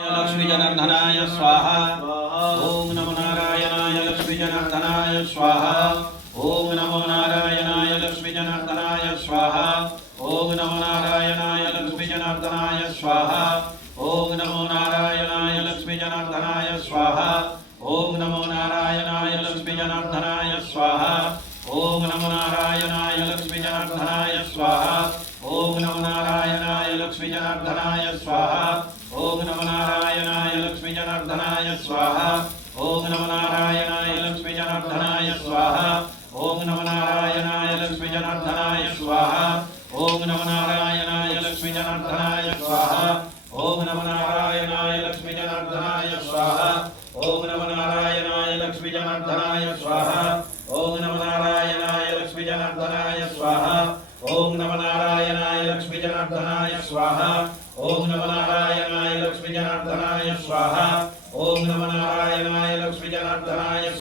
लक्ष्मी जनार्दनाय स्वाहा। ओम नमो नारायणाय लक्ष्मी जनार्दनाय स्वाहा। ओम नमो नारायणाय लक्ष्मी जनार्दनाय स्वाहा। ओम नमो नारायणाय लक्ष्मी जनार्दनाय स्वाहा। ओम नमो नारायणाय लक्ष्मी जनार्दनाय स्वाहा। ओम नमो नारायणाय लक्ष्मी जनार्दनाय स्वाहा। ओम नमो नारायणाय लक्ष्मी जनार्दनाय स्वाहा। ओम नमो नारायणाय लक्ष्मी जनार्दनाय स्वाहा। ओम नमो नारायणाय लक्ष्मी जनार्दनाय स्वाहा। ओम नमो नारायणाय लक्ष्मी जनार्दनाय स्वाहा। ओम नमो नारायणाय लक्ष्मी जनार्दनाय स्वाहा। ओम नमो नारायणाय लक्ष्मी जनार्दनाय स्वाहा। ओम नमो नारायणाय लक्ष्मी जनार्दनाय स्वाहा। ओम नमो नारायणाय लक्ष्मी जनार्दनाय स्वाहा। ओम नमो नारायणाय लक्ष्मी जनार्दनाय स्वाहा। ओम नमो नारायणाय लक्ष्मी जनार्दनाय स्वाहा। ओम नमो नारायणाय लक्ष्मी जनार्दनाय स्वाहा। ओम नमो नारायणाय लक्ष्मी जनार्दनाय